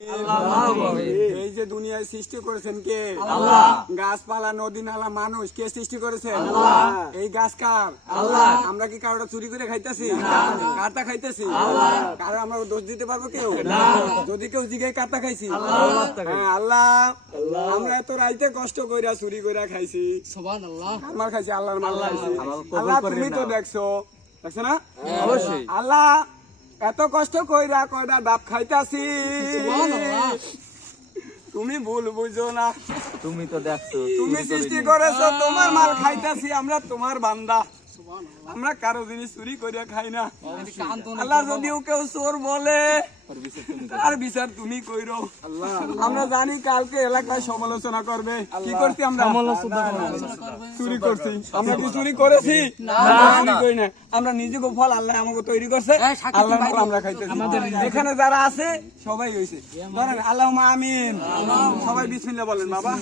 এই যে দুনিয়ায় সৃষ্টি করেছেন কে? আল্লাহ। গাছপালা, নদী, নালা, মানুষ কে সৃষ্টি করেছেন? আল্লাহ। এই গাছ কার? আল্লাহ। আমরা কি কারোটা চুরি করে খাইতেছি? কারটা খাইতেছি? কারো আমরা দোষ দিতে পারবো কেউ? যদি কেউ জিগায় কারটা খাইছি? হ্যাঁ, আল্লাহ। আমরা এত রাইতে কষ্ট কইরা চুরি কইরা খাইছি, আমার খাইছি, আল্লাহর মাল খাইছি। আল্লাহ তুমি তো দেখছো না? অবশ্যই। আল্লাহ এত কষ্ট কইরা কয়টা ডাব খাইতাছি, তুমি ভুল বুঝো না। তুমি তো দেখছো, তুমি সৃষ্টি করেছো, তোমার মাল খাইতাছি, আমরা তোমার বান্দা। আমরা কারো জিনিস চুরি করিয়া খাই না। আল্লাহ যদিও কেউ চোর বলে, তার বিচার তুমি কইরো। আমরা জানি কালকে এলাকায় সমালোচনা করবে। কি করছি আমরা? চুরি করছি। আমরা কি চুরি করেছি? চুরি করি না। আমরা নিজেকে ফল আল্লাহ আমাকে তৈরি করছে, আল্লাহর ফল আমরা খাইতেছি। এখানে যারা আছে সবাই হইছে। ধরেন আল্লাহুম্মা আমিন, সবাই বিসমিল্লাহ বলেন বাবা।